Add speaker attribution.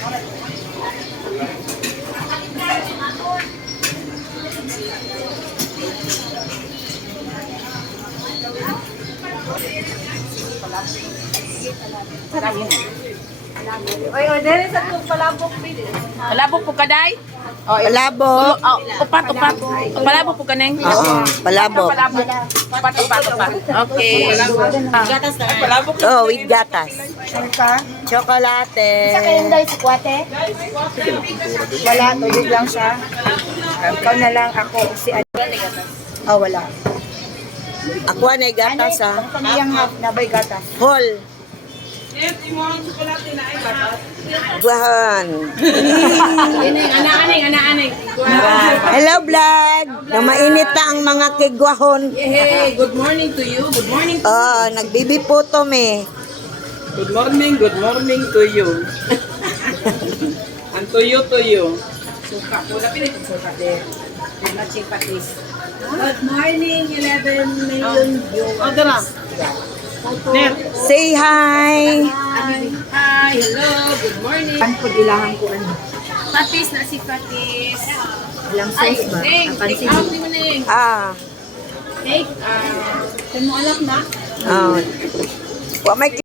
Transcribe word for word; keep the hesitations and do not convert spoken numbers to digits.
Speaker 1: Oy, order sa tong palabok pili.
Speaker 2: Palabok po kaday? Oh,
Speaker 3: Palabok.
Speaker 2: oh, upat, upat. Palabok po kaneng?
Speaker 3: Oo, palabok.
Speaker 2: Palabok. Upat, upat, upat. Okay. Gatas na. Palabok.
Speaker 3: Oh, with gatas.
Speaker 1: Ka?
Speaker 3: Chocolate.
Speaker 1: Isa kayong dahil si Kuwate? Wala, tubig lang siya. Ikaw na lang, ako, si Adel. Oh, wala.
Speaker 3: Ako na gatas ha.
Speaker 1: Kaniyang half na ba'y gatas?
Speaker 3: Whole. Guahan.
Speaker 2: Ana-aning, ana-aning.
Speaker 3: Hello vlog. Na mainit na ang mga kigwahon.
Speaker 2: Hey, good morning to you. Good morning.
Speaker 3: Oh, nagbibiputo me.
Speaker 4: Good morning, good morning to you. And to you, to you.
Speaker 2: Suka po. Lapin ito suka din. Matching patis. Good morning, eleven million viewers.
Speaker 4: Oh, dara. Net.
Speaker 3: Say hi.
Speaker 2: Hi, hello, good morning.
Speaker 1: Ang padilahan ko ano.
Speaker 2: Patis na si Patis.
Speaker 1: Ilang size ba?
Speaker 2: Neng,
Speaker 1: Ang
Speaker 2: take
Speaker 1: pansin.
Speaker 2: out mo na Neng.
Speaker 3: Ah.
Speaker 2: Take, ah, uh, mo alak na?
Speaker 3: Oh. Wa may